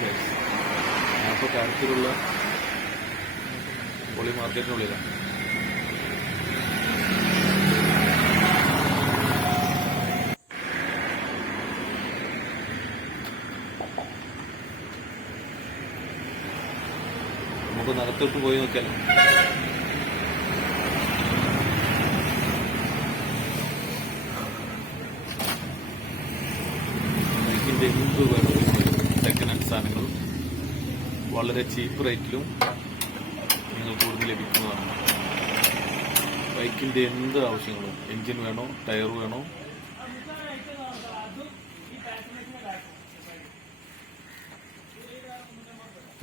Guys. ഞാനിപ്പോൾ കാര്യത്തിലുള്ള പൊളി മാർക്കറ്റിനുള്ളിലാണ്. നമുക്ക് നഗത്തോട്ട് പോയി നോക്കിയാലോ. ബൈക്കിൻ്റെ എന്ത് വേണം സെക്കൻഡ് ഹാൻഡ് സാധനങ്ങൾ വളരെ ചീപ്പ് റേറ്റിലും നിങ്ങൾക്ക് കൂടുതൽ ലഭിക്കുന്നതാണ്. ബൈക്കിൻ്റെ എന്ത് ആവശ്യങ്ങളും, എൻജിൻ വേണോ, ടയർ വേണോ,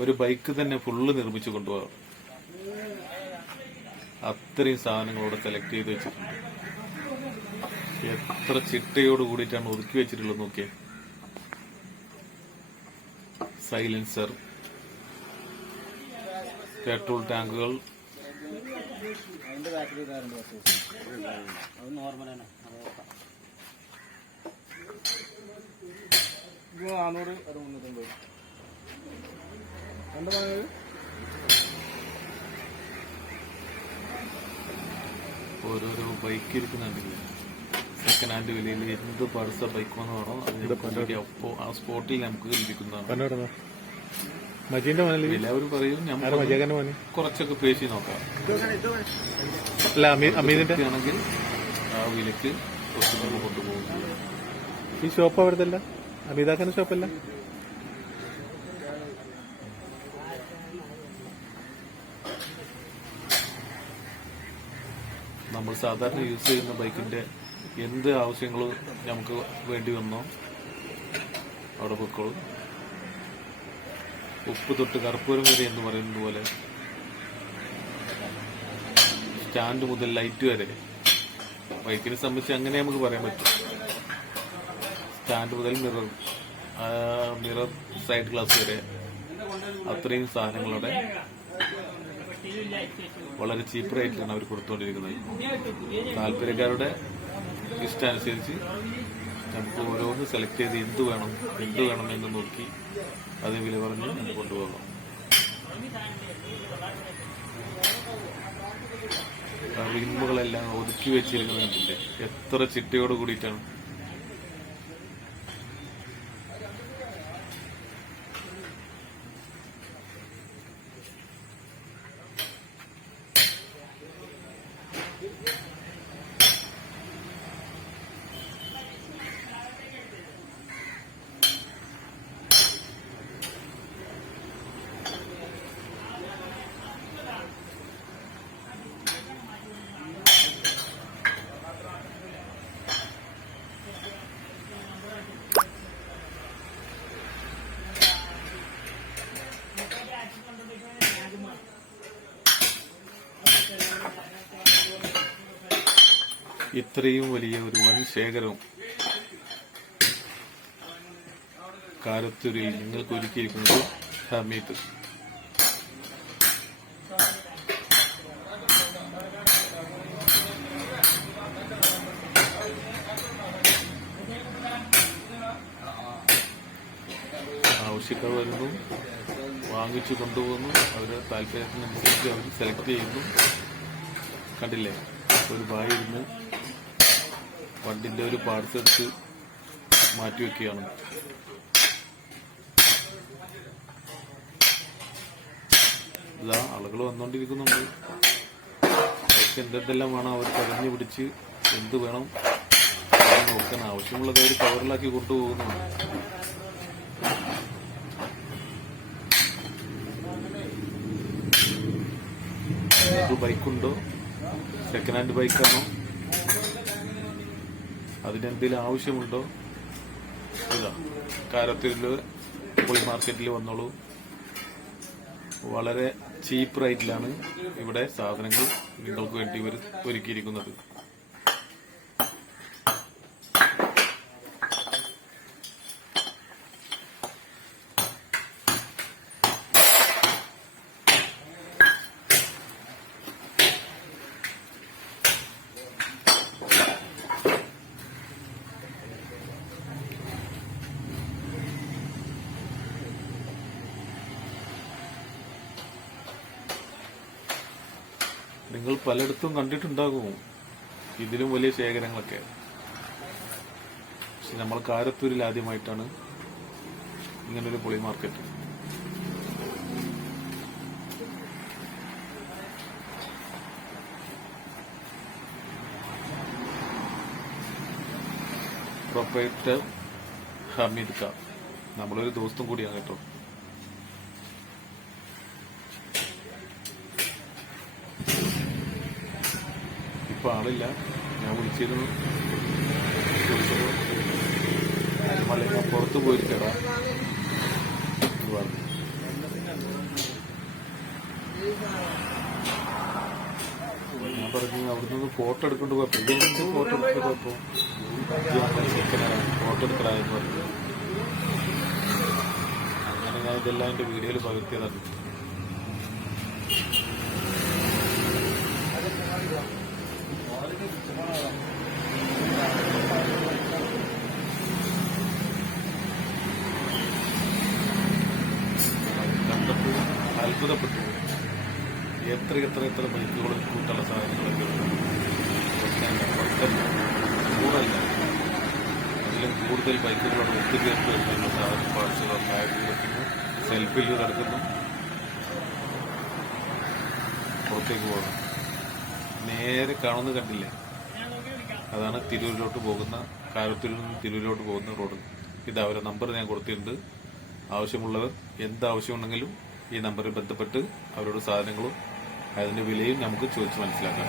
ഒരു ബൈക്ക് തന്നെ ഫുള്ള് നിർമ്മിച്ചു കൊണ്ടുപോകാം. അത്രയും സാധനങ്ങളോട് സെലക്ട് ചെയ്ത് വെച്ചിട്ടുണ്ട്. എത്ര ചിട്ടയോട് കൂടിയിട്ടാണ് ഒതുക്കി വെച്ചിട്ടുള്ളത് നോക്കിയേ. സൈലൻസർ, പെട്രോൾ ടാങ്കുകൾ, ഓരോരോ ബൈക്ക് ഇരിക്കുന്നുണ്ടെങ്കിൽ സെക്കൻഡ് ഹാൻഡ് വിലയിൽ എന്ത് പാർട്സ് ബൈക്ക് വന്നതാണോ അതിന്റെ ഒപ്പം ആ സ്പോട്ടിൽ നമുക്ക് ലഭിക്കുന്നതാണ്. എല്ലാവരും പറയും ഞാൻ കുറച്ചൊക്കെ പേശി നോക്കാം ആണെങ്കിൽ ആ വിലക്ക് കുറച്ച് കൊണ്ടുപോകും. ഈ ഷോപ്പ് അവിടുത്തെ അമിതാഖാന്റെ ഷോപ്പല്ല. നമ്മൾ സാധാരണ യൂസ് ചെയ്യുന്ന ബൈക്കിന്റെ എന്ത് ആവശ്യങ്ങളും നമുക്ക് വേണ്ടി വന്നോ അവിടെ പൊക്കോളും. ഉപ്പ് തൊട്ട് കർപ്പൂരം വരെ എന്ന് പറയുന്നത് പോലെ സ്റ്റാൻഡ് മുതൽ ലൈറ്റ് വരെ ബൈക്കിനെ സംബന്ധിച്ച് അങ്ങനെ നമുക്ക് പറയാൻ പറ്റും. സ്റ്റാൻഡ് മുതൽ മിറർ സൈഡ് ഗ്ലാസ് വരെ അത്രയും സാധനങ്ങളുടെ വളരെ ചീപ്പ് റേറ്റിലാണ് അവർ കൊടുത്തുകൊണ്ടിരിക്കുന്നത്. താല്പര്യക്കാരുടെ ഇഷ്ടാനുസരിച്ച് നമുക്ക് ഓരോന്ന് സെലക്ട് ചെയ്ത് എന്ത് വേണം എന്ന് നോക്കി അത് വില പറഞ്ഞ് നമുക്ക് കൊണ്ടുപോകാം. റിമ്മുകളെല്ലാം ഒതുക്കി വെച്ചിരിക്കുന്നുണ്ട്. എത്ര ചിട്ടയോട് കൂടിയിട്ടാണ്. ഇത്രയും വലിയ ഒരു വൻ ശേഖരവും കാരത്തൂരിൽ നിങ്ങൾക്ക് ഒരുക്കിയിരിക്കുന്നത് ഹമീദ്. ആവശ്യക്കാർ വരുന്നു, വാങ്ങിച്ചു കൊണ്ടുപോകുന്നു, അവരുടെ താല്പര്യത്തിനനുസരിച്ച് അവർ സെലക്ട് ചെയ്യുന്നു. കണ്ടില്ലേ, ഒരു ബായി ഇരുന്ന് വണ്ടിന്റെ ഒരു പാർട്സ് എടുത്ത് മാറ്റിവെക്കുകയാണ്. ഇതാ ആളുകൾ വന്നുകൊണ്ടിരിക്കുന്നുണ്ട്. അവർക്ക് എന്തെല്ലാം വേണം അവർ പറഞ്ഞു പിടിച്ച് എന്ത് വേണം നോക്കാൻ ആവശ്യമുള്ളത് അവർ കവറിലാക്കി കൊണ്ടുപോകുന്നുണ്ട്. ബൈക്കുണ്ടോ, സെക്കൻഡ് ഹാൻഡ് ബൈക്കാണോ, അതിനെന്തെങ്കിലും ആവശ്യമുണ്ടോ, ഇതാ കാരത്തൂരില് പൊളി മാർക്കറ്റിൽ വന്നോളൂ. വളരെ ചീപ്പ് റേറ്റിലാണ് ഇവിടെ സാധനങ്ങൾ നിങ്ങൾക്ക് വേണ്ടി ഒരുക്കിയിരിക്കുന്നത്. നിങ്ങൾ പലയിടത്തും കണ്ടിട്ടുണ്ടാകും ഇതിലും വലിയ ശേഖരങ്ങളൊക്കെ. പക്ഷെ നമ്മൾ കാരത്തൂരിൽ ആദ്യമായിട്ടാണ് ഇങ്ങനൊരു പുളി മാർക്കറ്റ്. പ്രൊപ്പറേറ്റർ ഹമീദ് ഖാൻ നമ്മളൊരു ദോസ്തും കൂടിയാണ് കേട്ടോ. ഇപ്പൊ ആളില്ല. ഞാൻ വിളിച്ചിരുന്നു, മലയാളം പുറത്തു പോയിരിക്കടാ എന്ന് പറഞ്ഞു. ഞാൻ പറഞ്ഞു അവിടുന്ന് ഫോട്ടോ എടുക്കൊണ്ട് പോയപ്പോ ഫോട്ടോ എടുക്കൊണ്ട് പോയപ്പോ ഫോട്ടോ എടുക്കലായെന്ന് പറഞ്ഞു. അങ്ങനെ ഞാൻ ഇതെല്ലാം എന്റെ വീഡിയോയിൽ പകർത്തിയതാണ്. കണ്ടപ്പോൾ അത്ഭുതപ്പെട്ടു. എത്ര ബൈക്കുകൾ കൂട്ടുള്ള സാധനങ്ങളൊക്കെ കൂടല്ല, അതിലും കൂടുതൽ ബൈക്കുകളോട് ഒത്തുചേർത്ത് വരുന്ന സാധന പാർട്സുകൾ ബാറ്ററി വെക്കുന്നു, സെൽഫിൽ കിടക്കുന്നു, പുറത്തേക്ക് പോകണം. നേരെ കാണുന്നത് കണ്ടില്ലേ, അതാണ് തിരൂരിലോട്ട് പോകുന്ന, കാരത്തൂരിൽ നിന്ന് തിരൂരിലോട്ട് പോകുന്ന റോഡ്. ഇത് അവരുടെ നമ്പർ ഞാൻ കൊടുത്തിട്ടുണ്ട്. ആവശ്യമുള്ളവർ എന്താവശ്യമുണ്ടെങ്കിലും ഈ നമ്പറിൽ ബന്ധപ്പെട്ട് അവരോട് സാധനങ്ങളും അതിന്റെ വിലയും നമുക്ക് ചോദിച്ച് മനസ്സിലാക്കാം.